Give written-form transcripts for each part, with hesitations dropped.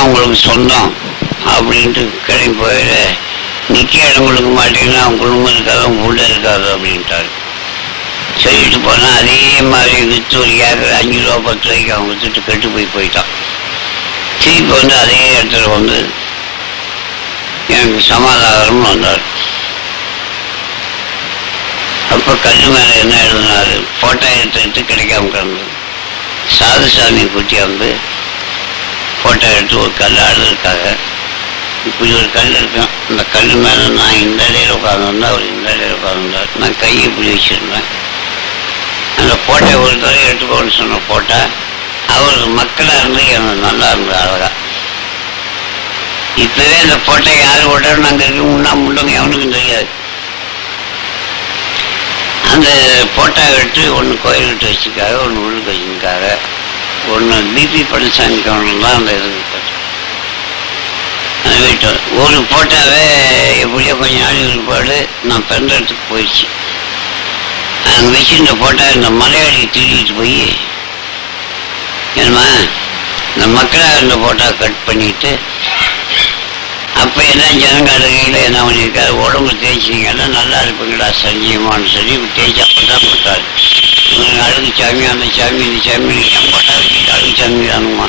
தான் உங்களுக்கு சொந்தம் அப்படின்ட்டு கிளம்பி போயிட நிற்க இடம் கொடுக்க மாட்டீங்கன்னா அவங்க குடும்பம் இருக்காது அவங்க புள்ள இருக்காது அப்படின்ட்டாரு. சொல்லிட்டு போனால் அதே மாதிரி விற்று ஒரு ஏக்கர் 5 ரூபா 10 ரூபாய்க்கு அவங்க விற்றுட்டு கெட்டு போயிட்டான். திருப்பி வந்து அதே இடத்துல வந்து எனக்கு சமாதானம்னு வந்தார். அப்போ கல் மேலே என்ன எழுதினாரு, போட்டோ எடுத்து கிடைக்காம கிடந்தது. சாதுசாமி குட்டி வந்து போட்டோ எடுத்து ஒரு கல் ஆடுறதுக்காக இப்படி ஒரு கல் இருக்கும், அந்த கல் மேலே நான் இந்த இடையில உட்காந்துருந்தா அவர் இந்த இடையில உட்காந்துருந்தார். நான் கையை இப்படி வச்சுருந்தேன். அந்த போட்டோ ஒரு தடவை எடுத்துக்கோன்னு சொன்ன போட்டோ அவர் மக்களாக இருந்து எனக்கு நல்லா இருந்தது அழகா. இப்போவே அந்த போட்டோ யார் போட்டாலும் நாங்கள் இருக்க முன்னவங்க எவனுக்கும் தெரியாது. அந்த போட்டோ எடுத்து ஒன்று கோயில்கிட்ட வச்சுக்காக, ஒன்று உள்ளுக்கு வச்சுக்காக, ஒன்று பிபி பழனிசாமி கவனம் தான் அந்த இது அந்த வீட்டு ஒரு போட்டோவே எப்படியோ கொஞ்சம் நாள் இருப்பாடு நான் பிறந்த இடத்துக்கு போயிடுச்சு. அங்கே வச்சு இந்த போட்டோ இந்த மலையாளி திருடிட்டு போய் என்னம்மா இந்த மக்களாக இருந்த போட்டோ கட் பண்ணிட்டு அப்போ என்ன ஜனங்காடுகையில் என்ன பண்ணியிருக்காரு, உடம்பு தேய்ச்சிங்கன்னா நல்லா இருப்பீங்களா சஞ்சயமானு சொல்லி தேய்ச்சி அப்போ தான் கொடுத்தாரு. இவனுக்கு அழுகு சாமி அந்த சாமி இந்த சாமி என் போட்டா வச்சுட்டு அழுகு சாமி தானுமா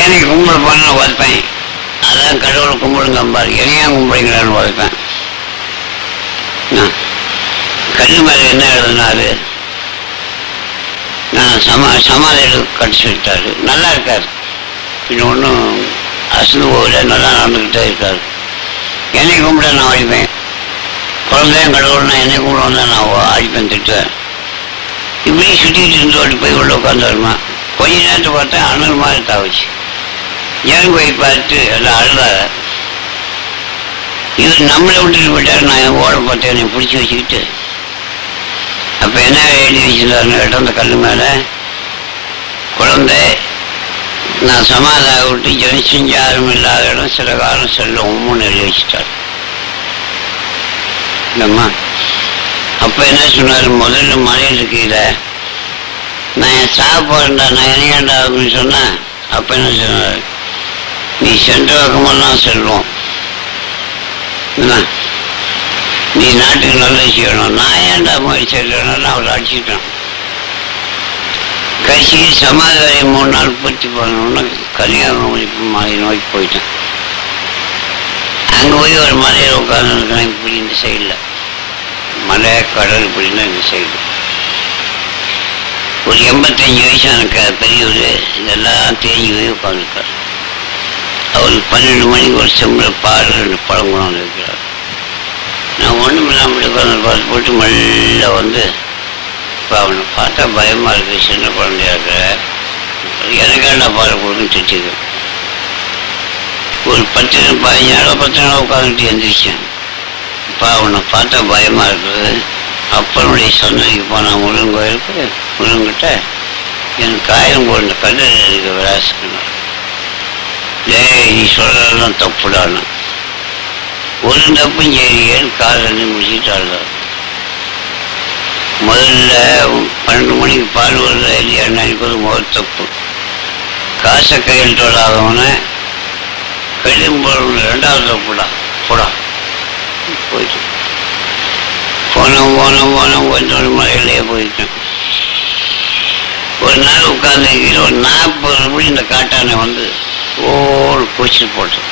எனக்கு கும்பிட போன உதைப்பேன். அதான் கடவுளை கும்பிடுங்கம்பாரு, என்னையா கும்பிடுங்களான்னு உதைப்பேன். கல் மேலே என்ன எழுதினாரு, நான் சமாதி கட்டி சொல்லிட்டாரு. நல்லா இருக்காரு, பின்ன ஒன்றும் அசந்து போகல, நல்லா நடந்துக்கிட்டே இருக்காரு. என்னை கும்பிட நான் அழிப்பேன், குழந்தையும் கடவுள் நான் என்னை கும்பிட வந்தால் நான் அழிப்பேன் திட்டுவேன். இப்படி சுற்றிட்டு இருந்து ஓடி போய் உள்ள உட்காந்துருமா. கொஞ்ச நேரத்தை பார்த்தா அணுர் மாதிரி தாவிச்சு. ஏன் போய் பார்த்து எல்லாம் அழுதாத. இவர் நம்மளை விட்டுட்டு போயிட்டாரு. நான் ஓட பார்த்தேன் என்னை பிடிச்சி வச்சுக்கிட்டு. அப்போ என்ன எழுதி வச்சுருந்தாருன்னு கேட்டால் அந்த கல் மேலே குழந்தை நான் சமாதாக விட்டு ஜனசெஞ்ச யாரும் இல்லாத இடம் சில காலம் செல்லும் எழுதி வச்சுட்டார். இல்லைம்மா அப்போ என்ன சொன்னார், முதல்ல மலையில் இருக்கையில் நான் சாப்பிட்றேன்டா நான் என்னையாண்டா அப்படின்னு சொன்னேன். அப்போ என்ன சொன்னார், நீ சென்ற பக்கமெல்லாம் செல்வோம், நீ நாட்டுக்கு நல்லது செய்யணும். நான் ஏன்டா மாதிரி செல்லணும்னு அவரை அடிச்சுட்டான். கடைசி சமாதாரி 3 நாள் பூர்த்தி பண்ணணும்னு கன்னியாகுமரி மலை நோக்கி போயிட்டேன். அங்கே போய் ஒரு மலையில் உட்காந்துருக்கேன். இப்படி இந்த சைடில் மலை கடல் இப்படின்னா இந்த சைடு ஒரு 85 வயசான பெரியவர் இதெல்லாம் தேங்கி போய் உட்காந்துருக்கார். அவருக்கு 12 மணிக்கு ஒரு செம்பில் பால் 2 பழம் கொண்டு இருக்கிறார். நான் ஒன்றும் இல்லாமல் உட்காந்து பார்த்து போட்டு மெல்ல வந்து இப்போ அவனை பார்த்தா பயமாக இருக்குது, சின்ன குழந்தையா இருக்கிற எனக்காண்டா பால் கொடுக்குன்னு திட்டுது. ஒரு 10-15 நாளோ 10 நாளோ உட்காந்துட்டு எழுந்திரிச்சேன். இப்போ அவனை பார்த்தா பயமாக இருக்குது. அப்பனுடைய சொந்தனைக்கு போனால் முருகன் கோயிலுக்கு முருகன்கிட்ட எனக்கு காயம் போடுற கல்லு இருக்க விளாசுக்கணும். நீ சொல்கிறதெல்லாம் தப்புடான்னு ஒரு தப்பும் சரின்னு கால் 2 முடிச்சுட்டு அழுதார். முதல்ல 12 மணிக்கு பால் வருது இல்லையா நினைப்பது முதல் தப்பு. காசை கையில் தொடாதவனை கெடும்போது 2வது தப்புடா போடா போயிட்டு போனோம் கொஞ்சம் மலையிலேயே போயிட்டேன். ஒரு நாள் உட்காந்து ஒரு 40 ரூபாய் இந்த காட்டானை வந்து ஓடு குச்சிட்டு போட்டோம்.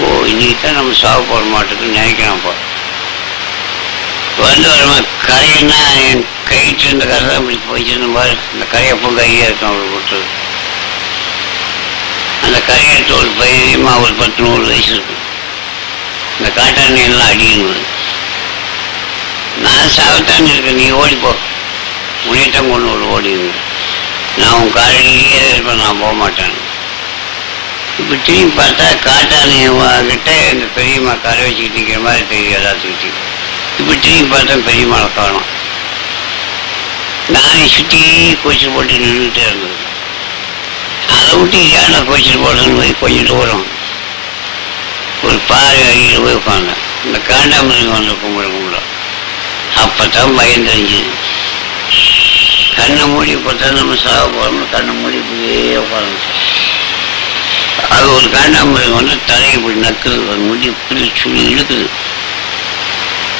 ஓ இன்னைக்கு தான் நம்ம சாவு போட மாட்டேங்குன்னு நினைக்கிறோம்ப்பா. வந்து வரமா கரைன்னா என் கைட்டு இருந்த கரை தான் இப்படி போயிட்டு பாரு. இந்த கரையப்போ கையாக இருக்கும் அவருக்கு விட்டு. அந்த கரையை எடுத்து ஒரு பையமாக ஒரு 10-100 வயசு இருக்கும். இந்த காட்டானை எல்லாம் அடிக்கணும். நான் சாவத்தான்னு இருக்கேன், நீ ஓடிப்போ முன்னேற்றம் கொண்டு ஒரு ஓடிங்க. நான் உன் காலையிலேயே இருப்பேன், நான் போக மாட்டேன். இப்போ திரும்பி பார்த்தா காட்டானை கிட்ட எங்கள் பெரியம்மா கரை வச்சுக்கிட்டு இருக்கிற மாதிரி தெரியும் எல்லாத்துக்கிட்டையும். இப்போ திரும்பி பார்த்தா பெரியம்மாவை காணும். நானே சுற்றி கோச்சிட்டு போட்டு நின்றுட்டே இருந்தது. அதை விட்டு ஏன்னா கோச்சிட்டு போடுறதுன்னு போய் கொஞ்சம் தூரம் ஒரு பாறை அடியில் போய் உட்காந்தேன். இந்த காண்டாமிருகம் வந்து கும்பிட அப்போ தான் பயம் தெரிஞ்சுது. கண்ணை மூடி பார்த்தா நம்ம சாக போகிறோம்னு கண்ணை மூடி இப்படியே உட்காந்து அது ஒரு காண்டாமிருகம் வந்து தலையை இப்படி நக்குது, ஒரு முடி இப்படி சுழி இழுக்குது.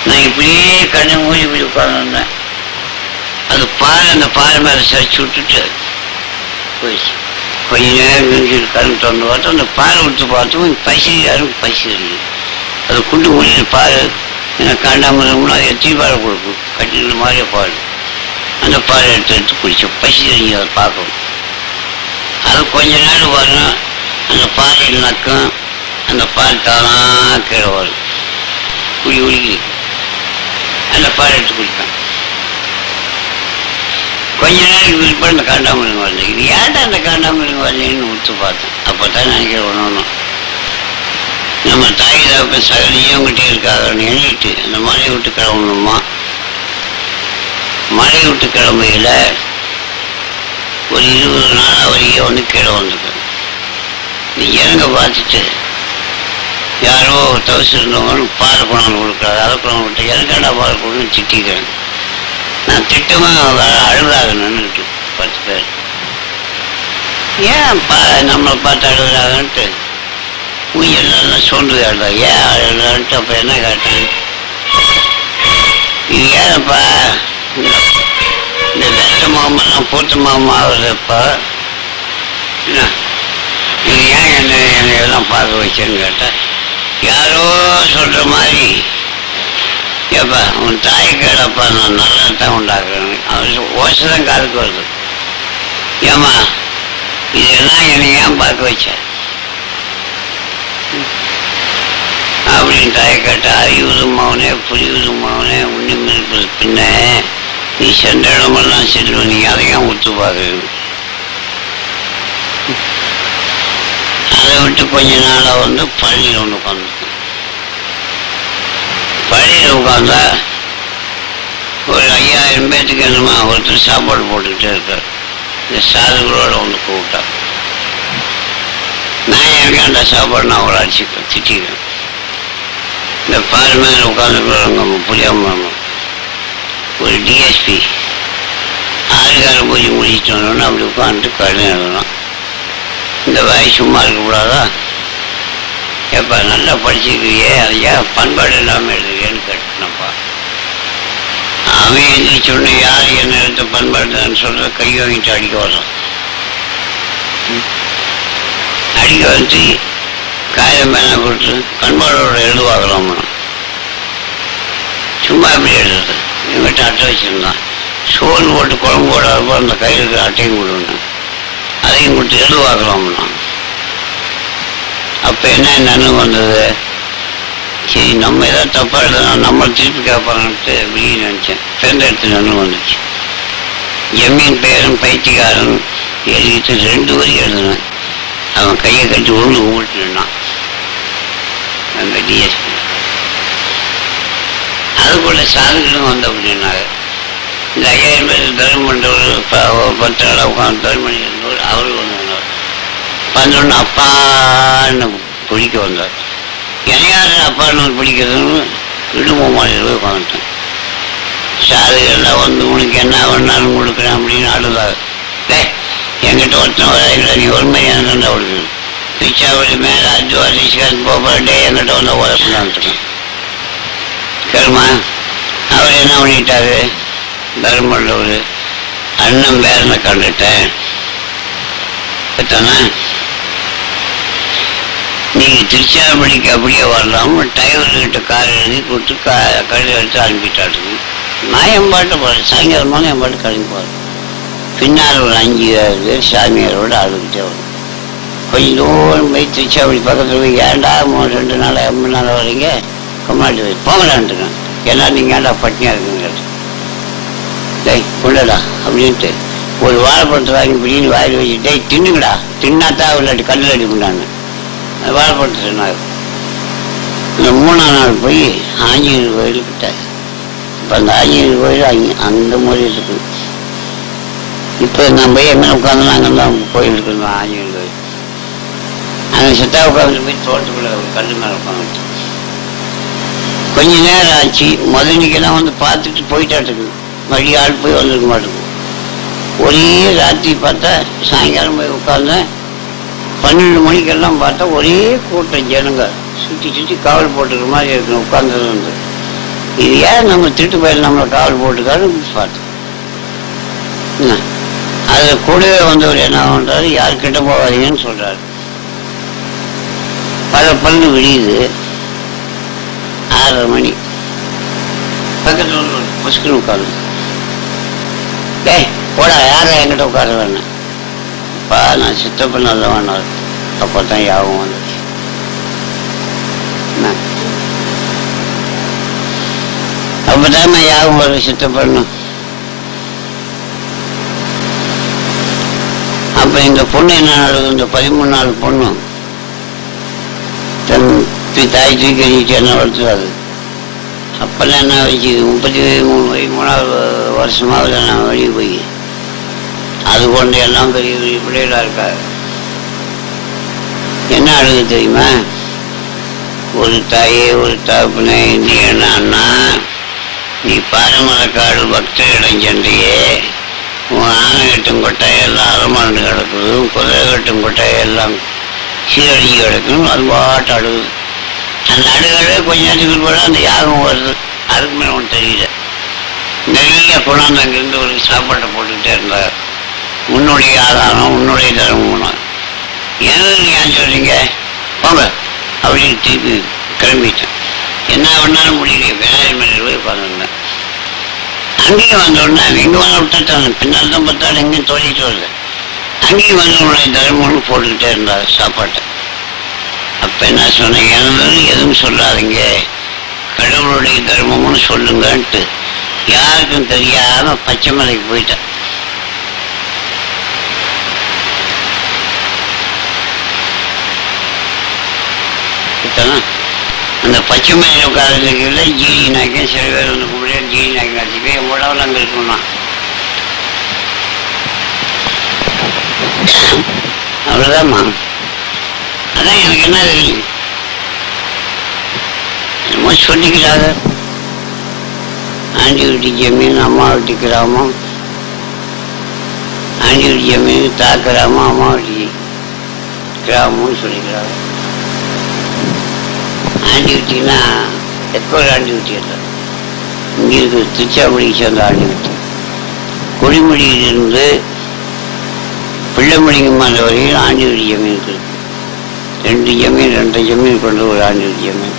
நான் இப்படியே கண்ணை மூடி இப்படி உட்காந்துருந்தேன். அது அந்த பாறை மேலே சரிச்சு விட்டுட்டு போயிடுச்சு. கொஞ்ச நேரம் நெஞ்சில் கண்ணு திறந்து பார்த்தோம். அந்த பாறை விட்டு பார்த்தோம் யாரும் பசி அது குண்டு முடிஞ்சு பாரு. ஏன்னா காண்டாமிருகம்னா எத்தனை பாறை கொடுக்கும், கட்டின மாதிரியே பாரு. அந்த பாறை எடுத்து குடிச்சோம். பசி தெரிஞ்சு அதை பார்க்கணும். அது கொஞ்ச நேரம் வரணும். அந்த பாறையில் நக்கும். அந்த பால் தானாக கீழே வரும். குடிக்குது. அந்த பாறை எடுத்து குடிப்பான். கொஞ்ச நேரம் விற்பனை அந்த காண்டாமிருகம் வரல. இது ஏன்டா அந்த காண்டாமிருகம் வரலன்னு உத்து பார்த்தேன். அப்போ தான் நினைக்கிற ஒன்று நம்ம தாய் தகப்ப சகலியும் கிட்டே இருக்காங்கன்னு எண்ணிட்டு அந்த மலையை விட்டு கிளம்பணுமா. மலையை விட்டு கிளம்பையில் ஒரு 20 நாளாக வரைக்கும் வந்து கீழே வந்துருக்கேன். நீ இறங்க பார்த்துட்டு யாரோ தவசு இருந்தவங்கன்னு பால் பணம் கொடுக்குறாரு. அதை பணம் விட்டு எனக்காண்டா பால் கொடுன்னு திட்டிக்கிறேன். நான் திட்டமாக அழுதாக நின்றுட்டு 10 பேர். ஏன் நம்மளை பார்த்து அழுகுறாங்கன்ட்டு எல்லாம் சொல்றது அழுதா. ஏன் அழுதான்ட்டு அப்போ என்ன கேட்டேன், இது ஏன்ப்பா இந்த வெட்ட மாமெல்லாம் பூத்த மாமா ஆகுதுப்பா, இது ஏன் என்னை எல்லாம் பார்க்க வச்சேன்னு கேட்டேன். யாரோ சொல்கிற மாதிரி ஏப்பா உன் தாய் கேடப்பா நான் நல்லா தான் உண்டாக்குறேன். அவன் ஓசை தான் காதுக்கு வருது. ஏம்மா இதெல்லாம் என்னை ஏன் பார்க்க வச்சேன் அப்படின்னு தாயை கேட்டா, அறிவுதுமாவனே புரியுதுமாவனே உன்னியும் இருப்பது பின்ன நீ சென்ற இடமெல்லாம் செல்வ, நீ அதையும் ஒத்து பார்க்குறது. அதை விட்டு கொஞ்ச நாளாக வந்து பள்ளியில் ஒன்று உட்காந்துருக்கேன். பள்ளியில் உட்காந்தா ஒரு 5000 பேர்த்துக்கு என்னமா ஒருத்தர் சாப்பாடு போட்டுக்கிட்டே இருக்கார். இந்த சாதுகளோட வந்து கூப்பிட்டா நான் எனக்கு அந்த சாப்பாடு நான் ஒரு அடிச்சுக்கிறேன், திட்டிக்கிறேன். இந்த பால் மேலே உட்காந்துக்கிறவங்க புரியாமல் ஒரு டிஎஸ்பி 6 பூஜை முடிச்சுட்டு வந்தோன்னா அப்படி உட்காந்துட்டு கடன் எழுதணும். இந்த வாய் சும்மா இருக்கக்கூடாதா, ஏப்பா நல்லா படிச்சுக்கிறியே ஐயா பண்பாடு இல்லாமல் எழுதுறியேன்னு கேட்டேனப்பா. அவன் எழுந்திரிச்சோடனே யார் என்ன எடுத்து பண்பாடுதான்னு சொல்கிற கை வாங்கிட்டு அடிக்க வர்றான். அடிக்க வச்சு காயம் மேலே கொடுத்து பண்பாடோட எழுதுவாங்களாம். சும்மா எப்படி எழுதுறது, எங்கிட்ட அட்டை வச்சுருந்தான். சோறு போட்டு குழம்பு போடாதப்போ அந்த கையில் இருக்கிற அட்டையும் கொடுங்க, அதையும் கொடுத்து எழுதுவாங்களாம்னா. அப்போ என்னன்னு வந்தது, சரி நம்ம ஏதாவது தப்பாக எழுதுனா நம்ம திருப்பி கேட்பாங்கன்ட்டு அப்படின்னு நினச்சேன். பிறந்த இடத்துல நன்னு வந்துச்சு. ஜமீன் பேரன் பைத்தியக்காரன் எழுதிட்டு 2 வரி எழுதுனேன். அவன் கையை கட்டி ஒன்று கும்பிட்டுனான் அந்த டிஎஸ்பி. அதுக்குள்ள சாதுகளும் வந்த அப்படின்னாங்க. இந்த 5000 பேர் தர்மம் பண்ணுறவர் 10 நாளாக உட்காந்து தர்மம் பண்ணி இருந்தவர் அவரு வந்தார். வந்தோடனே அப்பான்னு பிடிக்க வந்தார். என்னையாரு அப்பான்னு பிடிக்கிறதுன்னு விடுமோமாளியில் போய் உட்காந்துட்டேன். சாதுகள்லாம் வந்து உனக்கு என்ன வேணாலும் கொடுக்குறேன் அப்படின்னு அழுதாரு. என்கிட்ட ஒருத்தன் வராங்களா, நீ ஒரு மாதிரி எனக்கு அவளுக்கு பிச்சாவளி மேலே அஜ்வாரிஷ்கான் போப்பாட்டே என்கிட்ட வந்து உதப்பலான்ட்டுருக்கேன். கேளுமா, அவர் என்ன பண்ணிட்டாரு, தர்மண்டவர் அண்ணன் பேரனை கண்டுட்டேன் தானே, நீங்கள் திருச்சாரப்பள்ளிக்கு அப்படியே வரலாமல் டிரைவர்கிட்ட கார் எழுதி கொடுத்து கழுவி எடுத்து அனுப்பிட்டாட்டுங்க. நான் என் பாட்டு போகிறேன். சாயங்காலமான என் பாட்டு கிளம்பி போகிறேன். பின்னால் ஒரு 5-6 பேர் சாமியாரோடு அழுதுகிட்டே வரும். கொஞ்சம் தூரம் போய் திருச்சாரப்பள்ளி பக்கத்தில் போய் ஏன்டா 2 நாள் 3 நாள் வரீங்க கம்மாட்டி போய் போங்கடான்ட்டுருக்கேன். எல்லாம் நீங்கள் ஏன்டா பட்டினியாக இருக்குன்னு கேட்டேன். டேய் கொண்டடா அப்படின்ட்டு ஒரு வாழைப்பழத்தை வாங்கி பிடின்னு வாயில் வச்சு, டேய் தின்னுங்கடா, தின்னாத்தான் இல்லாட்டி கல்லில் அடிக்கண்டான்னு அந்த வாழைப்பழத்தை சொன்னாங்க. இந்த 3ஆம் நாள் போய் ஆஞ்சநேயர் கோயிலுக்கிட்ட. இப்போ அந்த ஆஞ்சநேயர் கோயில் அந்த முறையில் இருக்குது. இப்போ நான் போய் எங்கே உட்காந்து அங்கே தான் கோயில் இருக்குது ஆஞ்சநேயர் கோயில். அந்த சித்தா உட்காந்து போய் தோட்டத்துக்குள்ள ஒரு கல் மேலே உட்காந்துட்டு கொஞ்ச நேரம் ஆச்சு. முதலிக்கெல்லாம் வந்து பார்த்துட்டு போயிட்டாட்டுக்கு. மறுபடியும் ஆள் போய் வந்துருக்க மாட்டேங்குது. ஒரே ராத்திரி பார்த்தா சாயங்காலம் போய் உட்காந்தேன். 12 மணிக்கெல்லாம் பார்த்தா ஒரே கூட்டம் ஜனங்க சுற்றி சுற்றி காவல் போட்டுக்கிற மாதிரி இருக்கணும் உட்கார்ந்தது வந்து. இது ஏன் நம்ம திருட்டு பயிர் நம்மளை காவல் போட்டுக்காருன்னு பார்த்தோம். அதில் கூடவே வந்தவர் என்ன பண்ணுறாரு, யாருக்கிட்ட போகாதீங்கன்னு சொல்கிறாரு. பல்லு விடியுது. 6:30 மணி. பக்கத்தில் முஸ்கின் உட்காந்து, போடா யாரை என்கிட்ட உட்கார வேணேன். அப்பா நான் சித்தப்ப நல்ல வேணாரு. அப்போ தான் யாவும் வந்துச்சு. அப்பதான் நான் யாவும் வர சித்தப்படணும். அப்ப இந்த பொண்ணு என்ன நடக்குது, இந்த 13 நாள் பொண்ணு தன் தாய் தூக்கி அடிச்சு என்ன வளர்த்துறாது. அப்பெல்லாம் என்ன வச்சு 33 வருஷமாவது நான் வெளியே போய் அது கொண்டு எல்லாம் பெரிய பெரிய பிள்ளைகளா இருக்காரு. என்ன அழுகு தெரியுமா, ஒரு தாயே ஒரு தகப்பனே நீ என்னன்னா நீ பாரமரக்காடு பக்த இடைஞ்சண்டையே உன் ஆனை கட்டும் கொட்டாயெல்லாம் அரமாண்டு கிடக்குது, குதிரை கட்டும் கொட்டாயெல்லாம் சீரடிஞ்சு கிடக்கணும். அது பாட்டு அழுகுது. அந்த அழுகவே கொஞ்ச நேரத்துக்கு கூட அந்த யாகம் வருது. அதுக்கு மேலே ஒன்று தெரியல. நிறைய கொண்டாந்து அங்கேருந்து ஒரு சாப்பாட்டை போட்டுக்கிட்டே இருந்தார். உன்னுடைய ஆதாரம் உன்னுடைய தர்மம் எனக்கு ஏன் சொல்றீங்க போங்க அப்படின்னு திருப்பி கிளம்பிட்டேன். என்ன பண்ணாலும் முடியலையே. வேளாண் மலையில் போய் உட்காந்துருந்தேன். அங்கேயும் வந்தோடனே எங்கே வேணா விட்டுட்டாங்க. பின்னால் தான் பார்த்தாலும் எங்கேயும் தோழிட்டு வருது. அங்கேயும் வந்து உன்னுடைய தர்மம்னு போட்டுக்கிட்டே இருந்தார் சாப்பாட்டை. அப்போ என்ன சொன்னேன், எனக்கு எதுவும் சொல்லாதீங்க, கடவுளுடைய தர்மம்னு சொல்லுங்கன்ட்டு யாருக்கும் தெரியாமல் பச்சை மலைக்கு போயிட்டேன். அந்த பச்சை மலையில் உட்காந்துருக்கல ஜீடி நாய்க்க சில பேர் வந்து கூப்பிட்டு ஜீடி நாய்க்கு வச்சுக்க என் உடவுல அங்கே இருக்கணும்னா அவ்வளோதான்மா. அதான் எனக்கு என்ன தெரியும், என்னமோ சொல்லிக்கிறாங்க. ஆண்டி வீட்டு ஜமீன் அம்மா வீட்டு கிராமம், ஆண்டி வீட்டு ஜமீன் தாக்கிராமம் அம்மா வீட்டு கிராமம்னு சொல்லிக்கிறாங்க. ஆண்டி வீட்டினா எப்போ ஆண்டி வீட்டி இல்லை, இங்கே இருக்குது திருச்சாமணிக்கு சேர்ந்த ஆண்டி வீட்டி. கொடிமொழியிலிருந்து பிள்ளைமொழிங்கம்மாந்த வரையும் ஆண்டி வீட்டு ஜமீன் இருக்குது. 2 ஜமீன் கொண்டு ஒரு ஆண்டி வீட்டு ஜமீன்.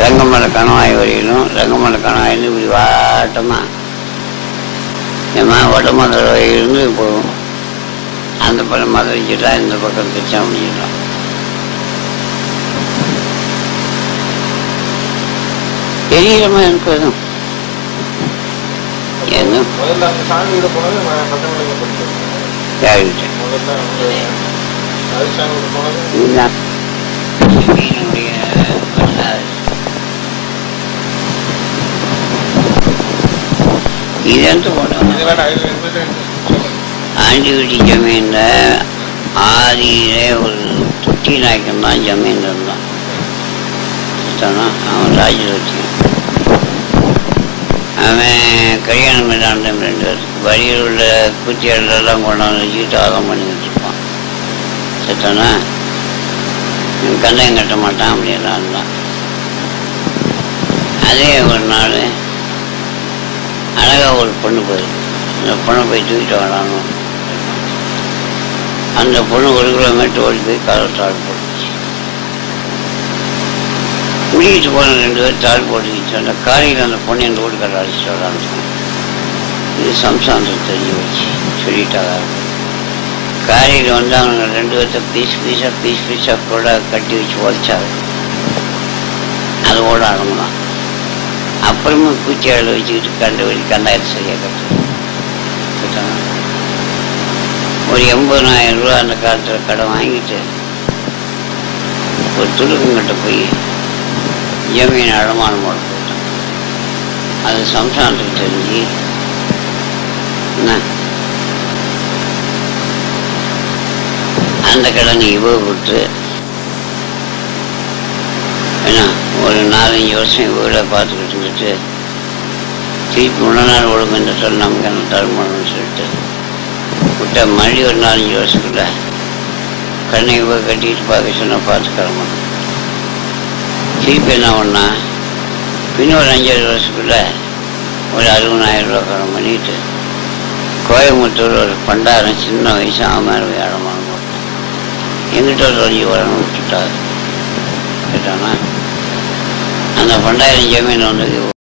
ரங்கமலை கணவாய் வரையிலும் ரங்கமலை கணவாயிருந்து இப்படி வாட்டமாக ஏமா வடமதுரை வரையிலிருந்து போகும். அந்த பக்கம் மதுரை ஜில்லா, இந்த பக்கம் திருச்சாமணி ஜில்லா. தெரியலமா எனக்கு எதுவும் இது ஆண்டி வீட்டு ஜமீன்ல ஆதியிலே ஒரு தொட்டி நாய்க்கன் தான் ஜமீன் இருந்தான். அவன் ராஜலட்சுமி. அவன் கல்யாணம் இல்லாண்ட 2 வருஷத்துக்கு வழியில் உள்ள குச்சியாளெல்லாம் கொண்டாந்து வச்சுக்கிட்டு ஆதம் பண்ணிக்கிட்டு இருப்பான். செத்தானா என் கண்ணையும் கட்ட மாட்டான் அப்படியெல்லாம் இருந்தான். அதே ஒரு நாள் அழகாக ஒரு பொண்ணு போயிருக்கு. அந்த பொண்ணை போய் தூக்கிட்டு வரானோ, அந்த பொண்ணு 1 கிலோமீட்டர் ஓடி போய் காலை தாள் போட்டுச்சு. முடிக்கிட்டு போன 2 பேர் தாள் போட்டுக்கிச்சு. அந்த காலையில் அந்த பொண்ணு என் ரோடு கடை அடிச்சுட்டு வரான்னு இது சம்சாந்தம் தெரிஞ்சு வச்சு சொல்லிட்டாங்க. காலையில் வந்து அவங்க 2 பேர்த்த பீஸ் பீஸாக கூட கட்டி வச்சு உதச்சாங்க. அது ஓட ஆரம்பலாம். அப்புறமா பூச்சியாவில் வச்சுக்கிட்டு கண்டாயிரம் சரியாக கட்டுறாங்க. ஒரு 80,000 ரூபா அந்த காலத்தில் கடன் வாங்கிட்டு ஒரு துடுக்கங்கிட்ட போய் ஜமீன் அடமானம் போட போட்டான். அது சம்சாரத்துக்கு தெரிஞ்சு என்ன அந்த கடனை இவ விட்டு ஏன்னா ஒரு 4-5 வருஷம் வீடை பார்த்துக்கிட்டு இருந்துட்டு திருப்பி உணநாள் ஒழுங்கு என்று சொல்லி நமக்கு என்ன தருமானம்னு சொல்லிட்டு விட்ட மறுபடி ஒரு 4-5 வருஷத்துக்குள்ள கண்ணைக்கு போய் கட்டிட்டு பார்க்க சொன்னால் பார்த்து கிளம்பணும். திருப்பி என்ன பண்ணா இன்னும் ஒரு 5-6 வருஷத்துக்குள்ள ஒரு 60,000 ரூபா கடன் பண்ணிட்டு கோயம்புத்தூர் ஒரு பண்டாரம் சின்ன வயசு ஆமாம் இடமான போட்டேன். எங்கிட்ட ஒரு 5 வரணும் விட்டுட்டா கேட்டானா அந்த 2000 ஜமீன் வந்து